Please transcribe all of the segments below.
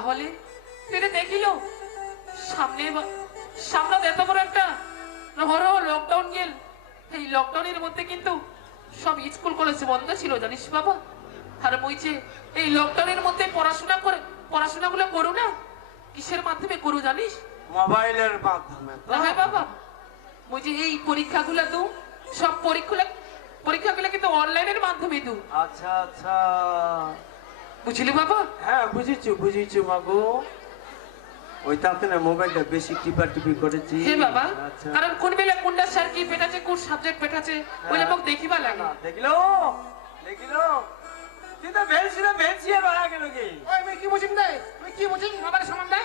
তাহলে ফিরে দেখিল? সামনে সামনে এত বড় একটা বড় লকডাউন গেল। এই লকডাউনের মধ্যে কিন্তু সব স্কুল কলেজ বন্ধ ছিল জানিস বাবা? আর মই যে এই লকডাউনের মধ্যে পড়াশোনা করে পড়াশোনাগুলো করু না? কিসের মাধ্যমে করু জানিস? মোবাইলের মাধ্যমে না হ্যাঁ বাবা। মই যে এই পরীক্ষাগুলো দু সব পরীক্ষা পরীক্ষাগুলো কিন্তু অনলাইনের মাধ্যমে দু আচ্ছা আচ্ছা। বুঝলি বাবা? হ্যাঁ বুঝেছি বুঝেছি মাগো ওই তাতে না মোবাইলটা বেশি টিপা টিপি করেছি। হে বাবা আচ্ছা। কারণ কোন বেলা কোনটা স্যার কি পেটাছে কোন সাবজেক্ট পেটাছে ওইটা মোক দেখিবা লাগে। দেখিলো দেখিলো তুই তো ভেলছি না ভেলছি আর আয়া গেল কি? ওই আমি কি বুঝিম দে আমি কি বুঝিম? মোবাইল সামান দে।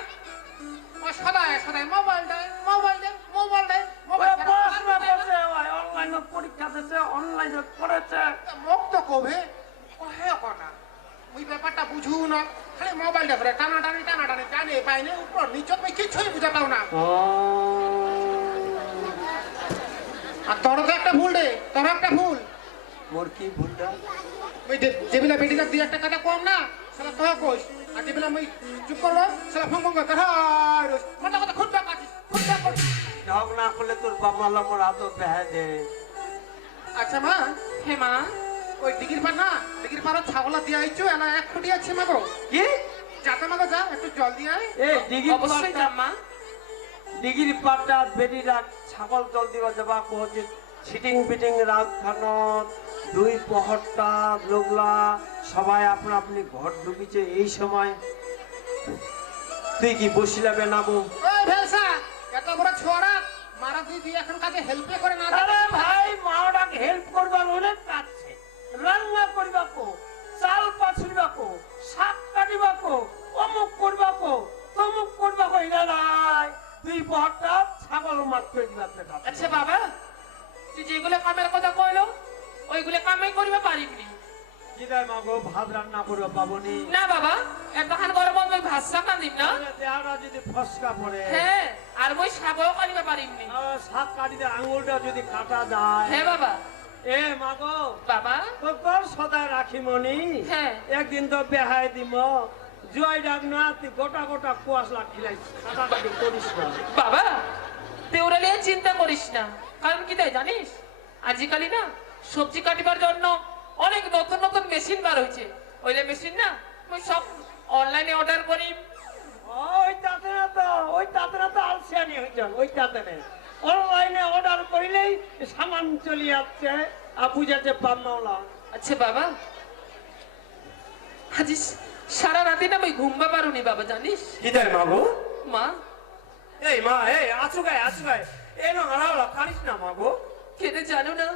ও সদায় সদায় মোবাইল দে মোবাইল দে মোবাইল দে মোবাইল ওই পড়াশোনা করছে ওই অনলাইনে পরীক্ষা দিছে অনলাইনে পড়েছে। মুখ তো কবে? ও হে কটা ওই ব্যাপারটা বুঝু না। খালি মোবাইল দে টানা টানি টানা টানি টানে পাইনে উপর নিচত মই কিছুই বুঝা পাও না। আর তোর তো একটা ভুল রে তোর একটা ভুল। মোর কি ভুলটা? ওই যে যেবিলা বেটিটা দুই একটা কথা কম না সেটা তো কইস। আর যেবিলা মই চুপ করল সেটা ফং ফং করে মোটা কথা খুব কাটিস খুব কাটিস ঢং না করলে তোর বাবা মোর আদর দে। আচ্ছা মা। হে মা। ওই ডিগির পার না ডিগির পার ছাগলা দিয়ে আইছো এলা এক আছে মাগো কি? যাতে মাগো যা একটু জল দিয়ে আয়। অবশ্যই মা। ডিগির পাটা বেরি রাত ছাগল জল দিবা যাবা সিটিং বিটিং রাত খানত দুই পহরটা লোকলা সবাই আপনা আপনি ঘর ঢুকিছে এই সময়। তুই কি বসিলা বেনাবো ওই ভেলসা এত বড় ছোড়া মারা দুই এখন কাজে হেল্পে করে না আরে ভাই মাওডাক হেল্প করবার অনেক কাছে রান্না করিবাকো চাল পাছলিবাকো শাক কাটিবাকো অমুক করবাকো তমুক করবাকো ইনা নাই। দুই পহরটা ছাগল মাত করে দিবা পেটা আচ্ছা বাবা তুই যেগুলো কামের কথা কইলো ওইগুলো কামাই করিবা পারিবনি কিদায় মাগো ভাত রান্না করবা পাবনি? না বাবা এতখান গরম আমি ভাষা কান্দিম না। দেহাটা যদি ফসকা পড়ে। হ্যাঁ আর মই সাগও কাটিবা পারিবনি আহ, শাক কাটিতে আঙুলটা যদি কাটা যায়। হ্যাঁ বাবা এ মাগো। বাবা? তোর সদায় রাখি মনি হ্যাঁ। একদিন তো জয় ডাক না তুই গোটা গোটা কাটাকাটি করিস না। বাবা নিয়ে চিন্তা করিস না। কারণ কি তাই জানিস? আজিকালি না সবজি কাটিবার জন্য অনেক নতুন নতুন মেশিন বার হয়েছে ওইলে মেশিন না আমি সব অনলাইনে অর্ডার করি। ওই তাতে না তো ওই তাতে না তো আলসিয়ানি হইছেন ওই তাতে নেই অনলাইনে অর্ডার করিলেই সামান চলে যাচ্ছে। আর বুঝাতে পারলাম আচ্ছা বাবা। আজি সারা রাতে না আমি ঘুমবা পারুনি বাবা জানিস? কিদায় মাগো মা এই মা এই আছু গায়ে আছু গায়ে এই না হারাওলা কারিস না মাগো কেটে জানো না?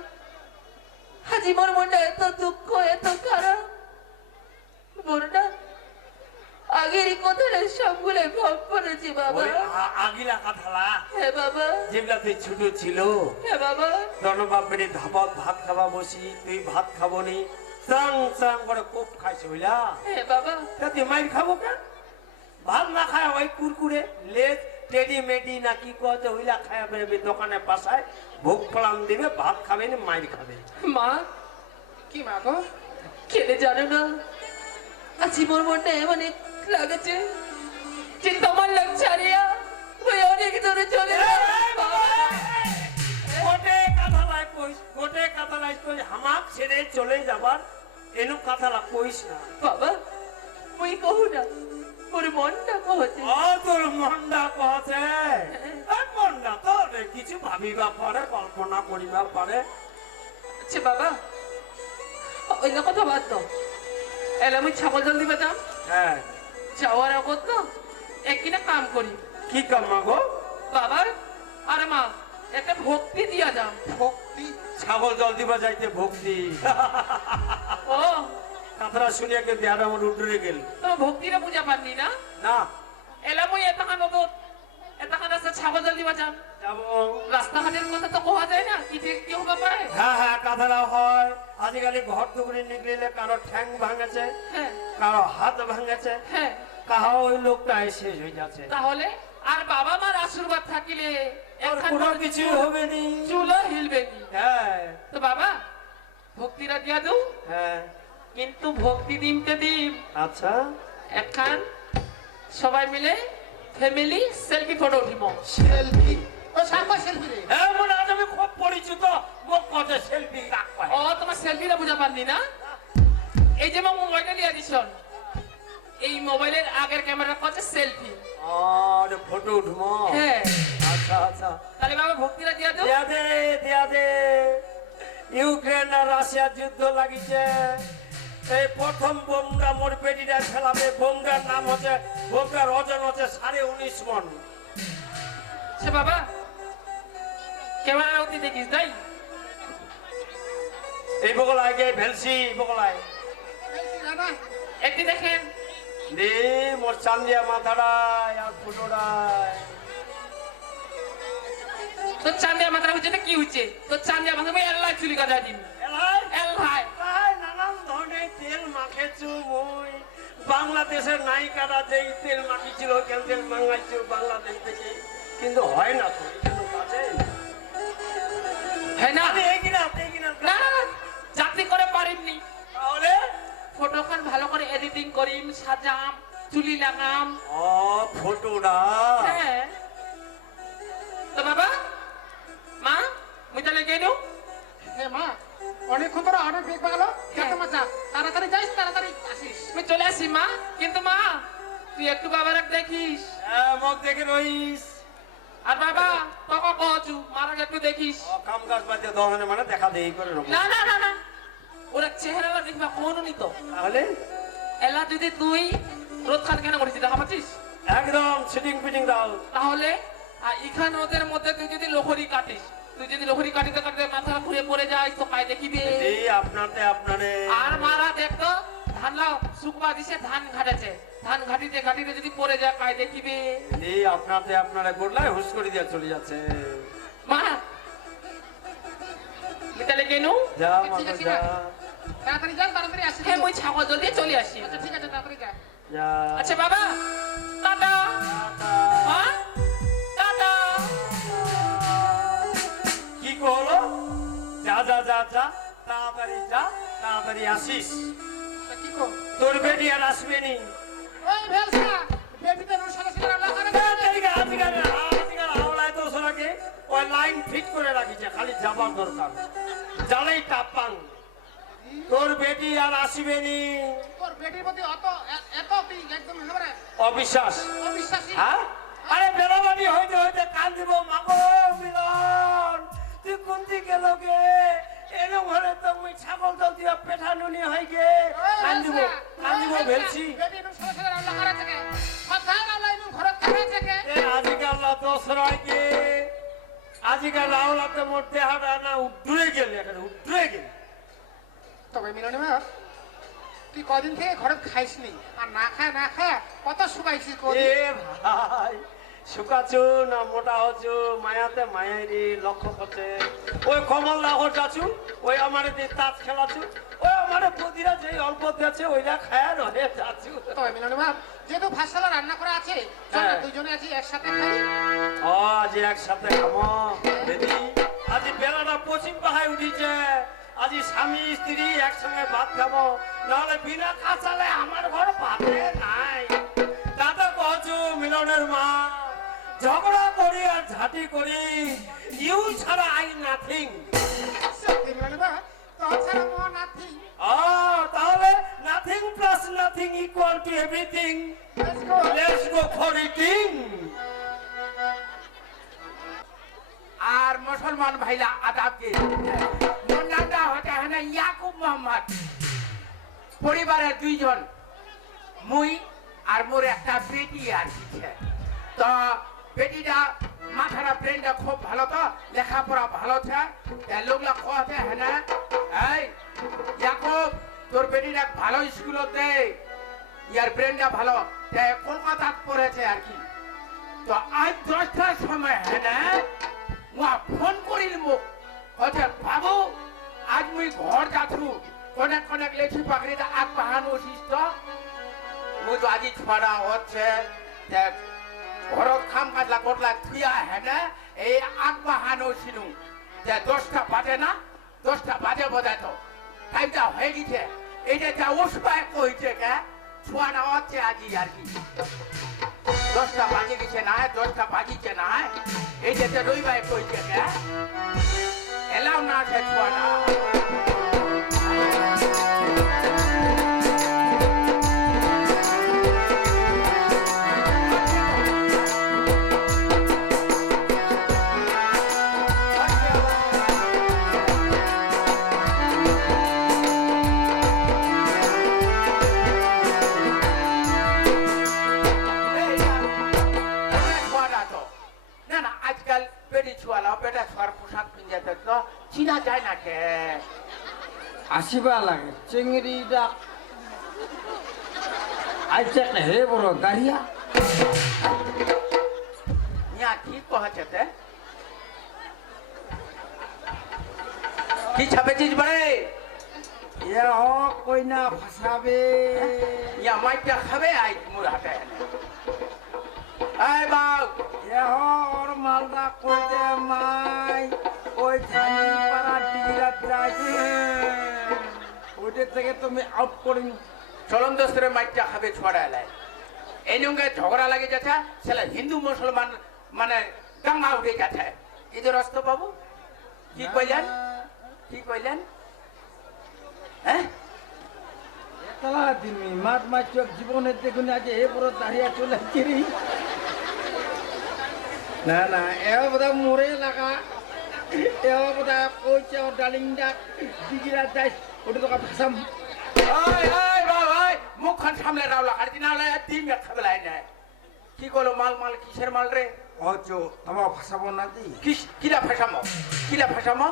আজি মোর মনটা এত দুঃখ এত খারাপ। মোর না আগের কথাটা সবগুলো ভাব পড়েছি বাবা। আগিলা কাঁঠালা হ্যাঁ বাবা। যেগুলা তুই ছোট ছিল। হ্যাঁ বাবা। রণবাপের ধাপত ভাত খাবা বসি তুই ভাত খাব নি চাং চাং করে কোপ খাইছে হইলা হ্যাঁ বাবা। তা তুই মাইর খাব কেন? ভাত না খায় ওই কুরকুরে লেজ টেডি মেডি না কি কতে হইলা খায়া বেরবে দোকানে পাশায়। ভোগ ফলাম দিবে ভাত খাবে না মাইর খাবে। মা কি মাগো কেটে জানো না? আজি মোর মনটা এমন এক লাগেছে যে তোমার লাগ ছাড়িয়া ওই অনেক দূরে চলে। গোটে কাঁথালায় কইস গোটে কাঁথালায় কইস হামাক ছেড়ে চলে যাবার এনু কাঁথালা কইস না। বাবা মুই কহু না মোর মনটা কহছে। ও তোর মনটা এই মনটা তো কিছু ভাবিবা পারে কল্পনা করিবা পারে। আচ্ছা বাবা ওই না কথা বাদ দাও। এলে আমি ছাগল জল দিবে যাম হ্যাঁ। যাওয়ার আগত না একদিনে কাম করি। কি কাম গো বাবার আর মা একটা ভক্তি দিয়া যাম ভক্তি? ছাগল জল দিবা যাইতে ভক্তি। ও। কথাটা শুনিয়া কে দেহাটা আমার উঠে গেল। তোমার ভক্তিটা বুঝা পারনি না? না। এলা মই এতখান অত এতখান আছে ছাগল জল দিবা যাব। রাস্তাঘাটের কথা তো কোয়া যায় না কি কি হতে পারে হ্যাঁ হ্যাঁ হয়। আজিকালি ঘর টুকুরি নিগলিলে কারও ঠ্যাং ভাঙেছে হ্যাঁ। কারও হাত ভাঙেছে হ্যাঁ। কাহা ওই লোকটা শেষ হয়ে যাচ্ছে। তাহলে আর বাবা মার আশীর্বাদ থাকিলে আর কোনো কিছু হবে নি। চুলো হিলবে হ্যাঁ। তো বাবা ভক্তিটা দিয়া দু হ্যাঁ। কিন্তু ভক্তি দিমতে দিম আচ্ছা। একখান সবাই মিলে ফ্যামিলি সেলফি ফটো উঠিব। সেলফি ও সেলফি রে। এমন আজ আমি খুব পরিচিত। মোক কতে সেলফি ও তোমার সেলফিটা বুঝা পারলি না? এই যে মোবাইলটা নিয়ে দিছন এই মোবাইলের আগের ক্যামেরা কচ্ছে সেলফি। আর ফটো উঠবো। হ্যাঁ। আচ্ছা আচ্ছা। তাহলে বাবা ভক্তিরা দিয়া দাও। দিয়া দে দিয়া দে। ইউক্রেন আর রাশিয়ার যুদ্ধ লাগিছে। এই প্রথম বোমটা মোর পেটিটা ফেলাবে। বোমটার নাম হচ্ছে বোমটার ওজন হচ্ছে সাড়ে উনিশ মন। সে বাবা। ক্যামেরা অতি দেখিস তাই? এই বগলায় গে ভেলসি বগলায়। একটি দেখেন। দে মোর চান্দিয়া মাথাটায় আর ফুটোটায়। তোর চান্দিয়া মাথার হচ্ছে না কি হচ্ছে? তোর চান্দিয়া মাথা আমি এল্লাই চুলি কাটা দিন এল্লাই নানান ধরনের তেল মাখেছু মই। বাংলাদেশের নায়িকারা যেই তেল মাখিছিল কেন তেল মাঙ্গাইছো বাংলাদেশ থেকে। কিন্তু হয় না তো। ফটো খান ভালো করে এডিটিং করিম সাজাম চুলি লাগাম। ও ফটোটা হ্যাঁ। তো বাবা মা মুই তাহলে গেলু হে মা অনেকক্ষণ ধরে অনেক বেগ মাচা তাড়াতাড়ি যাইস তাড়াতাড়ি আসিস। আমি চলে আসি মা। কিন্তু মা তুই একটু বাবার দেখিস। হ্যাঁ, মুখ দেখে রইস। আর বাবা তোকে কচু মারা একটু দেখিস। ও, কাম কাজ বাদ দিয়ে দহনে মানে দেখা দেই করে না না না না। ওরা চেহারাটা দেখবা কোনো নিত তাহলে? এলা যদি তুই রোদ খান কেন করেছিস দেখা পাচ্ছিস? একদম সিটিং ফিটিং দাও। তাহলে আর ইখান ওদের মধ্যে তুই যদি লোহরি কাটিস তুই যদি লোহরি কাটিতে কাটিতে মাথা ঘুরে পড়ে যাস তো এই আপনারতে আপনারে। আর মারা দেখতো ধান লাও শুকবা দিছে ধান ঘাটেছে। ধান ঘাটিতে ঘাটিতে যদি পড়ে যায় কায় দেখিবে এই আপনারতে আপনারে করে দিয়ে চলে যাচ্ছে। মা! মিতালে কেনু? যা আছে, যা। তাড়াতাড়ি যান তাড়াতাড়ি আসিস হ্যাঁ মই ছাগল জলদি চলে আসি। আচ্ছা ঠিক আছে তাড়াতাড়ি যা। আচ্ছা বাবা। টাটা। মা টাটা। কি করল? যা যা যা যা। তাড়াতাড়ি যা তাড়াতাড়ি আসিস। কি কর তোর বেটি আর আসবে নি। ওই ভেলসা বেবিতে সিরা হাওলায় তো সোনাকে ওই লাইন ফিট করে রাখিছে খালি যাবার দরকার। জানাই টাপাং। তোর বেটি আর আসবে নি। তোর বেটির প্রতি অত এত একদম একেবারে অবিশ্বাস। অবিশ্বাসী। হ্যাঁ? আরে বেলাবাড়ি হইতে হইতে কান দিব মাগো মিলন তুই কোন দিকে লোকে? এরম হলে তো মুই ছাগল তো দিয়া পেঠানুনি হয় গে। ওই কান দিব কান দিব ভেলছি। আজিকাল না দোসরাই গে। আজিকাল রাওলাতে মোর দেহাটা না উদ্রে গেল এখানে উদ্রে গেল। তবে মিলনে মা তুই কদিন থেকে ঘরে খাইসনি? আর না খায় না খায় কত শুকাইছিস এ ভাই শুকাচু না মোটা হচ্ছু? মায়াতে মায়ারি লক্ষ্য করছে ওই কমল লাহর যাচ্ছু ওই আমার যে তাস খেলাছু ওই আমার প্রতিরা যে অল্প দিয়েছে ওইটা খায় রয়ে যাচ্ছু। তবে মিলনে মা যেহেতু ভাতশালা রান্না করা আছে চল হ্যাঁ। দুজনে আছি একসাথে খাই। ও আজ একসাথে খামো। দিদি আজ বেলাটা পশ্চিম পাহাড়ে উঠিছে। আজ স্বামী স্ত্রী একসঙ্গে ভাত খাব। নাহলে বিনা কাঁচালে আমার ঘর ভাতে নাই। দাদা কচু মিলনের মা ঝগড়া করি আর ঝাঁটি করি ইউ ছাড়া আই নাথিং সত্যি মা নাথিং ও তাহলে nothing plus nothing equal to everything let's go let's go for eating আর মুসলমান ভাইলা আদাবকে। হতে হয় ইয়াকুব মোহাম্মদ। পরিবারের দুইজন, মুই আর মোর একটা বেটি আর তো বেটিটা মাথাটা ব্রেনটা খুব ভালো তো, লেখাপড়া ভালো ছে লোকলা কথা হ্যাঁ এই, ইয়াকুব, তোর বেটিটা ভালো স্কুলত দে, ইয়ার ব্রেনটা ভালো। তে কলকাতাত পড়েছে আর কি। তো আজ দশটার সময় হ্যাঁ না ফোন করিল হচ্ছে বাবু আজ মুই ঘর যাচ্ছু অনেক অনেক লেখি পাকড়িতে আগ বাহানো শিষ্ট। মুই তো আজি ছড়া হচ্ছে। তে ঘরত খাম কাটলা কটলা থুয়া হ্যাঁ না এই আগ বাহানো ছিলু যে দশটা বাজে না? দশটা বাজে বোধ তো। টাইমটা হয়ে গেছে। এইটা যা উসপায় কইছে কে ছোয়ানা হচ্ছে আজি আর কি। দশটা বাজে গেছে না, দশটা বাজিছে না। হয় এই যে রবিবার কইছে কে, এলাও না সে ছুয়াটা না। আসিবা লাগে। চিংড়ি ডাক আচ্ছা হে বড় গাড়িয়া। ইয়া কি তে? কি ছাপেছিস বড়ে? এ হ কইনা ফাসাবে। ইয়া মাইটা খাবে? আই মোর হাতে আই বাউ। হ ওর মালদা কইতে মাই। ওই ঝানি পাড়া ডিগরা যাইছে ওইটা থেকে তুমি আউট করিং চলন দোস্তরে মাইটা খাবে ছড়া এলাই এই নঙ্গে ঝগড়া লাগে যাচ্ছে সেটা হিন্দু মুসলমান মানে দাঙ্গা উঠে যাচ্ছে। এদের রাস্ত বাবু? কি কইলেন? কি কইলেন? হ্যাঁ? মাত মাছ জীবনের দেখুন আজ এ বড় দাঁড়িয়ে চলে না না এ বোধা মরে লাগা। এ বোধা কইছে ওর ডালিং ডাক ডিগরা যাইস ওটা তোকে ভাসাম ওই ওই ওই মুখখান সামলে রাওলা কাটি না হলে তিন গাছ খাবে লাই না কি করল মাল মাল কিসের মাল রে অচো তোমার ভাসাবো না দি কিলা ফাঁসামো কিলা ফাঁসামো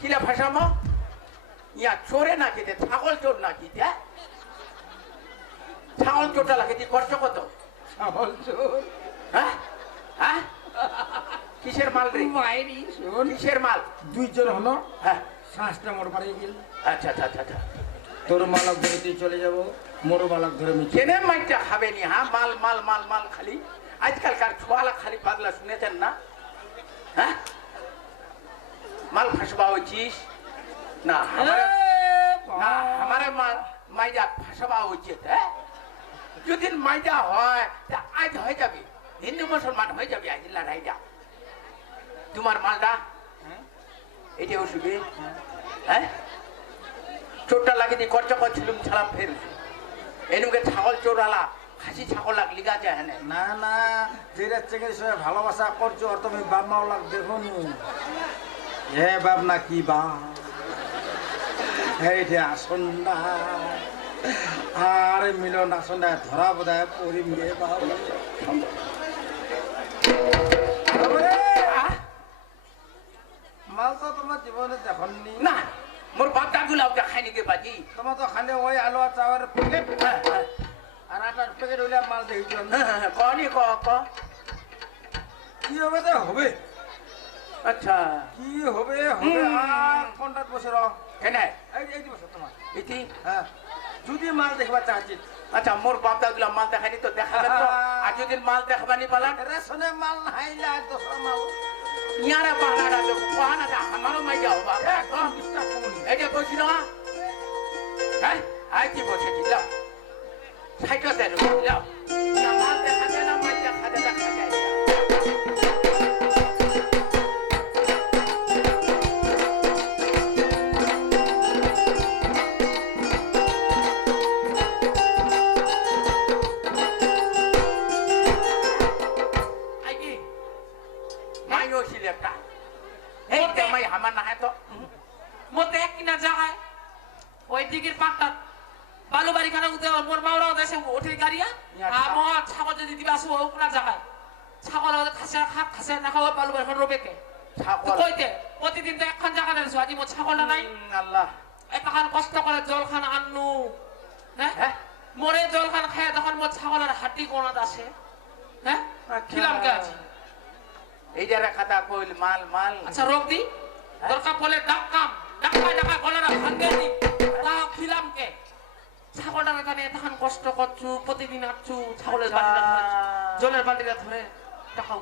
কিলা ফাঁসামো ইয়া চোরে না খেতে ছাগল চোর না খেতে ছাগল চোরটা লাগে তুই করছ কত ছাগল চোর হ্যাঁ হ্যাঁ কিসের মাল রে? মাইরি শোন। কিসের মাল? দুইজন হলো। হ্যাঁ। শ্বাসটা মোর বাড়ি গেল। আচ্ছা আচ্ছা আচ্ছা আচ্ছা। তোর মালক ধরে তুই চলে যাব মোর মালক ধরে মিছে কেনে মাইটা খাবে নি হ্যাঁ? মাল মাল মাল মাল খালি। আজকালকার ছোয়ালা খালি পাগলা শুনেছেন না? হ্যাঁ? মাল ফাঁসবা হয়েছিস না আমারে না আমারে মাল মাইজা ফাঁসবা উচিত হ্যাঁ যদি মাইজা হয় তা আজ হয়ে যাবে। হিন্দু মুসলমান হয়ে যাবে আজ লড়াইটা তোমার মালটা? এটা ওষুধে? হ্যাঁ? চোরটা লাগিয়ে দিয়ে খরচা করছিলাম ছাড়া ফের এনুকে ছাগল চোরালা খাসি ছাগল লাগ লিগা যায় হ্যাঁ না না, যেটা চেঙ্গের সঙ্গে ভালোবাসা করছ আর তুমি বাপ মাওলাক দেখো নি হে বাপ না কি বা এইটা আসন না আর মিলন আসন ধরা বোধহয় পরিম গে বাপ। মাল তো তোমার জীবনে দেখনি না মোর বাপ দাদুলাও দেখাই নাকি বাজি। তোমার তো খালি ওই আলু আর চাওয়ার প্যাকেট হ্যাঁ, হ্যাঁ, আর আটার প্যাকেট হইলে মাল দেখছ হ্যাঁ, হ্যাঁ, কনি ক ক কি হবে তো হবে? আচ্ছা। কি হবে হবে। আর কোনটার বছর কেন? এই এই বছর তোমার। ইতি? হ্যাঁ যদি মাল দেখবা চাচ্ছি আচ্ছা মোর বাপ দাদুলা মাল দেখানি তো দেখাবে তো। আর যদি মাল দেখাবানি পালান? রেশনে মাল নাই লাই দোসরা মাল। ইয়ারা পাহাড়া তো পাহাড়া দা আমারও মাই যাও বাপ একদম বিশ্বাস করুন এই যে বসি না। হ্যাঁ আই কি বসেছি লাও সাইকেল দেন লাও না মাল দেখাতে না মাল দেখাতে দেখা যায়। না। Cái mày hả mà nãy to মধ্যে এক কিনা জায়গায় ওই দিকের পাটটা বালু বাড়ি খানা উঠে মোর মাওরাও দেশে ওঠে গাড়িয়া আমার ছাগল যদি দিবা আসব ওকুনা জায়গায় ছাগল খাসে খাক খাসে না খাওয়া বালু বাড়ি খানা রোবেকে ছাগল। কইতে প্রতিদিন তো একখান জায়গা দেছো আজি মোর ছাগলটা নাই। আল্লাহ। এতখান কষ্ট করে জল খান আননু হ্যাঁ? হ্যাঁ? মোরে জল খান খায় তখন মোর ছাগলের হাড্ডি কোনাত আসে হ্যাঁ? খিলাম কে আছি এই যারা খাতা কইল মাল মাল। আচ্ছা রোগ দি। দরকার পড়লে ডাক্কাম ডাক্কা ডাক্কা গলাটা ভাঙ্গে দি। তা খিলাম কে? ছাগলটার এখানে তখন কষ্ট করছু প্রতিদিন আসছু ছাগলের বাড়িটা ধরে জলের বালতিটা ধরে টাকাও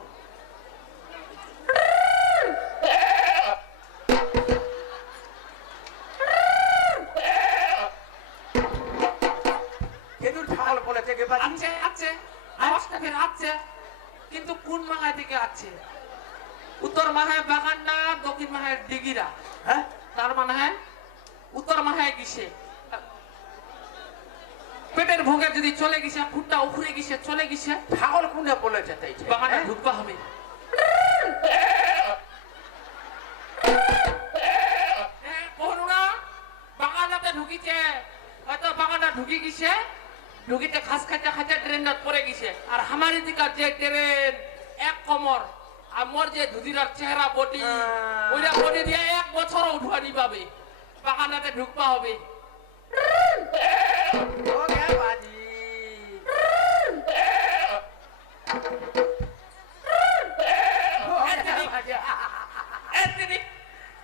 আছে আছে আওয়াজটা ফের আছে কিন্তু কোন মাহায় থেকে আছে? উত্তর মাহায় বাগানটা দক্ষিণ মাহায় ডিগিরা। হ্যাঁ? তার মানে হয় উত্তর মাহায় গিসে। পেটের ভোগে যদি চলে গেছে খুঁটটা উখড়ে গেছে চলে গেছে ছাগল কোনে বলেছে তাই বাগানে ঢুকবা হবে। হ্যাঁ, করুণা, বাগানটাতে ঢুকিছে। হয়তো বাগানটা ঢুকি গেছে ঢুকিতে খাস খাইতে খাইতে ট্রেনটা পড়ে গেছে আর আমার এদিকে যে ট্রেন এক কমর। আর মোর যে ধুদিরার চেহারা বটি। ওইটা বটি দিয়ে এক বছর উঠবানি পাবে বাগানটাতে ঢুকবা হবে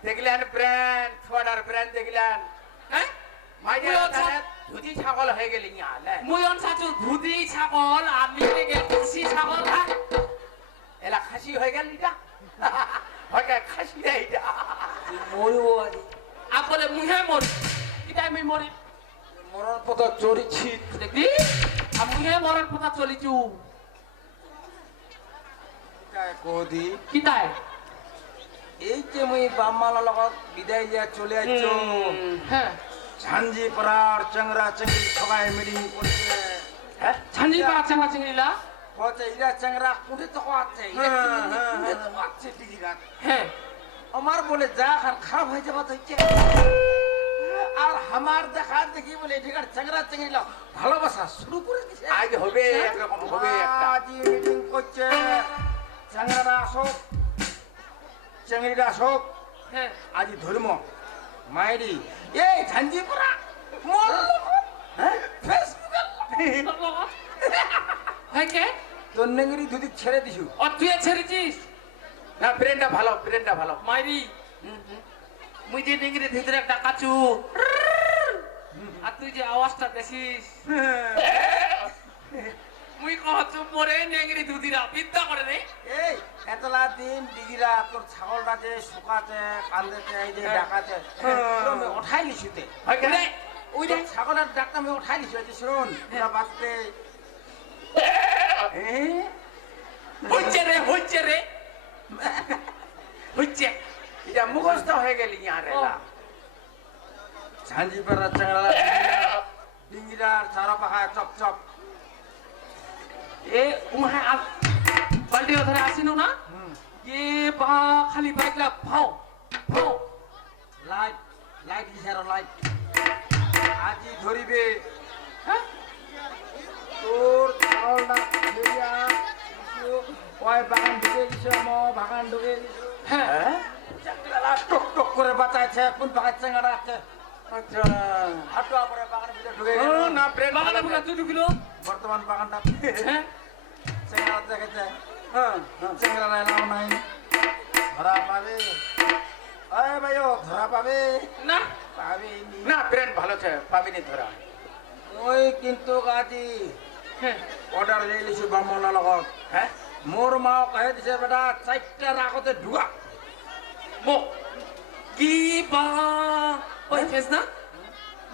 দেখলেন ব্র্যান্ড ছোয়াডার ব্র্যান্ড দেখলেন হ্যাঁ? ধুতি ছাগল হয়ে গেলি মুয়ন চাচু ধুতি ছাগল আর নিতে গেল ছাগল হ্যাঁ? এলা খাসি হয়ে গেল এটা? হয়তো খাসি রে এটা। মরিব আর বলে মুহে মরি। কিটাই আমি মরি। মরণ পথ চড়িছি। দেখি। মুহে মরণ কথা চলিছু কদি কিটাই এই যে মুই বাম্মালার লগত বিদায় দিয়া চলে আইছ। হ্যাঁ। ঝাঞ্জি পাড়ার চেংরা চেংড়ি সবাই করছে হ্যাঁ? ছাঞ্জি পা চাঙা চিংড়িলা ইরা তো ডিগিরা হ্যাঁ আমার বলে যা খান খারাপ হয়ে যাবা তো আর আমার দেখা দেখি বলে এদিকার চেংরা চেংড়ি লাও ভালোবাসা শুরু করে দিছে আজ হবে একরকম হবে একটা আজি মিটিং করছে আসুক আসুক হ্যাঁ আজি ধর্ম মায়েরি এই ঝাঞ্জি পড়া মোর লগত, হ্যাঁ ফেসবুকে তোর নেঙ্গরি দুদি ছেড়ে দিছু। ও তুই ছেড়েছিস? না ব্রেনটা ভালো ব্রেনটা ভালো। মাইরি। মুই যে ডিঙ্গির ভিতরে একটা কাচু। আর তুই যে আওয়াজটা দেখিস। মুই কহছু মোরে নেংরি দুদিরা বিদ্যা করে রে। এই এতলা দিন দিগিরা তোর ছাগলটা যে শুকাতে কান্দেতে এই যে ডাকাতে। পুরো আমি উঠাই লিছুতে হয় কেন? ওই তোর ছাগলের ডাকটা আমি উঠাই লিছু এই যে শুনুন পুরা বাদতে হচ্ছে রে হচ্ছে রে হচ্ছে এটা মুখস্থ হয়ে গেলি আর এলা ঝাঞ্জি পাড়া চাংড়া ডিঙ্গিরার চারা পাখা চপ চপ এ উমাহে আল বালতি ধরে আসিনু না এ বা খালি বাইকলা ভাও ভাও তোর ছাগলটা ধরিয়া ওই বাগান ঢুকে গেছে আমার বাগান ঢুকে গেছে হ্যাঁ টক টক করে বাঁচাইছে কোন বাগান চেঙ্গারা আছে আচ্ছা হাঁটুয়া করে বাগানের ভিতরে ঢুকে ও, না ব্রেন বাগানে বুলা তুই ঢুকিলো বর্তমান বাগানটা হ্যাঁ চেঙ্গারা দেখেছে হ্যাঁ চেঙ্গারা এলাও নাই ধরা পাবে আরে ভাইও ধরা পাবে না পাবে না ব্রেন ভালো আছে পাবিনি ধরা ওই কিন্তু হ্যাঁ অর্ডার লৈ লৈছো বামনৰ লগত মোৰ কাহে দিছে বেটা আগতে ঢুকা কি বা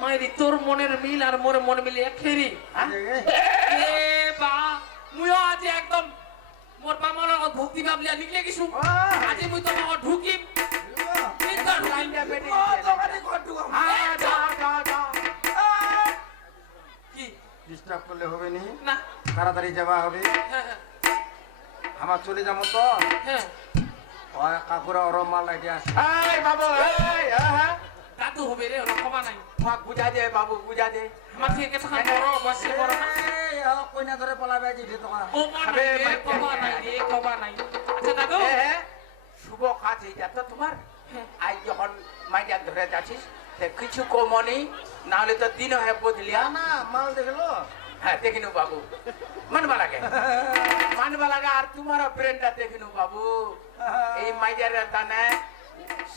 মাইরি তোর মনের মিল আর মোর মন মিল একেরি এ বা মুইও আজি একদম মোর লগত ভক্তি ভাবলিয়া নিকলে আজি তাড়াতাড়ি যাবা হবে? হ্যাঁ হ্যাঁ আমার চলে যাব তো? হ্যাঁ কাকুরা ওর মাল এই বাবু হ্যাঁ দাদু হবে রে ক্ষমা নাই। তোমাক বুঝা দে বাবু বুঝা দে। আমার থেকে বড় বড় না? কইনা ধরে পলাবে কমা নাই আবে, নাই রে নাই। আচ্ছা দাদু। হ্যাঁ, শুভ কাজ এইটা তো তোমার। হ্যাঁ। আজ যখন মাইয়া ধরে যাচ্ছিস তে কিছু কমনি নাহলে তো দিন হয় বদলিয়া। না মাল দেখল। হ্যাঁ দেখিনু বাবু। মানবা লাগে মানবা লাগে আর তোমার ব্রেনটা দেখিনু বাবু। এই মাইয়ার দানে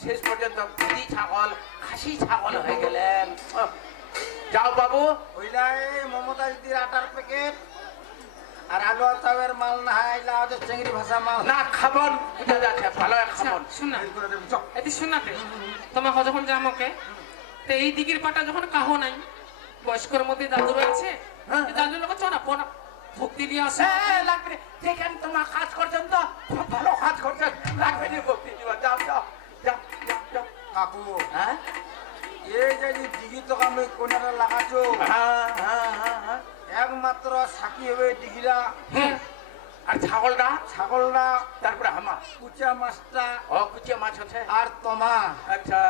শেষ পর্যন্ত খুদি ছাগল খাসি ছাগল হয়ে গেলেন যাও বাবু। ওইলাই মমতা দিদির আটার প্যাকেট আর আলু চাউয়ের মাল না আইলা ওদের চেংড়ি ভাষা মাল। না খাবন। বুঝা যাচ্ছে ভালো আচ্ছা খাবন। শুন। এটি শোনাতে তোমাকে যখন যে আমাকে তো এই দিকের পাটা যখন কাহ নাই বয়স্কর মধ্যে দাদু রয়েছে? হ্যাঁ। দাদুর লোক চনা পোনা ভক্তি নিয়ে আসো। হ্যাঁ লাগবে। দেখেন তোমার কাজ করছেন তো? খুব ভালো কাজ করছেন। লাগবে না ভক্তি দিবা যাও যাও যাও যাও যাও। কাকু হ্যাঁ? এই যে যে ডিগি তো আমি কোনাটা লাগাছো হ্যাঁ। হ্যাঁ হ্যাঁ হ্যাঁ। একমাত্র সাকি হবে ডিগিরা হ্যাঁ আর ছাগলটা? ছাগলটা তারপরে হামা? কুচা মাছটা। ও কুচিয়া মাছ আছে। আর তোমা। আচ্ছা।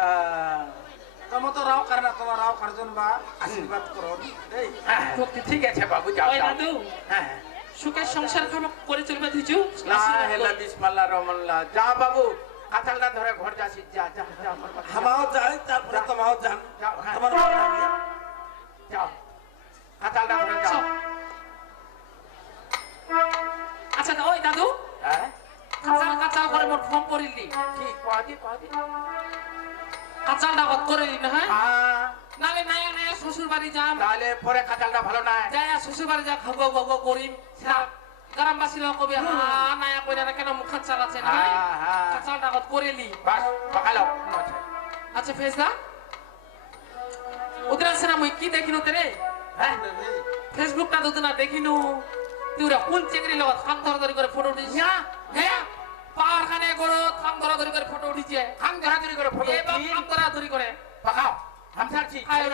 তোমা তো রাও কারণ তোমার রাও কারজন বা আশীর্বাদ করুন। হ্যাঁ, ঠিক আছে বাবু যাও দাদু হ্যাঁ হ্যাঁ। সুখের সংসার করে চলবে দিজু। হেলা বিসমাল্লাহ রহমাল্লাহ যা বাবু কাঁঠালটা ধরে ঘর যা যা। হামাও যাই তারপরে তোমাও যান। যাও তোমার যাও। কাঁঠালটা ধরে যাও। আচ্ছা ওই দাদু। হ্যাঁ। কাঁচাল কাঁচাল করে মোর ফোন করিলি কি কদি কাঁচাল ডাকত করিলি না হ্যাঁ। হ্যাঁ নালে নায়া নায়া শ্বশুর বাড়ি যাম। তাহলে পরে কাঁঠালটা ভালো না যায় শ্বশুর বাড়ি যা খাব গো করিম। গ্রামবাসী লোক কবি হা নায়া কইরা না কেন মুখ চালাচ্ছে না? হ্যাঁ হ্যাঁ। কাঁচাল ডাকত করিলি বাস পাকালো। আচ্ছা ওদের আছে না মুই কি দেখিনু তেরে? হ্যাঁ। ফেসবুকটা তো না দেখিনু তুই কোন চেংড়ি লগত ধরা ধরি করে ফটো উঠিস না হ্যাঁ। খানে করো থাম ধরা ধরি করে ফটো উঠিছে। খান ধরাধরি করে ফটো থাম ধরা ধরি করে পাকাও হামসারছি আয়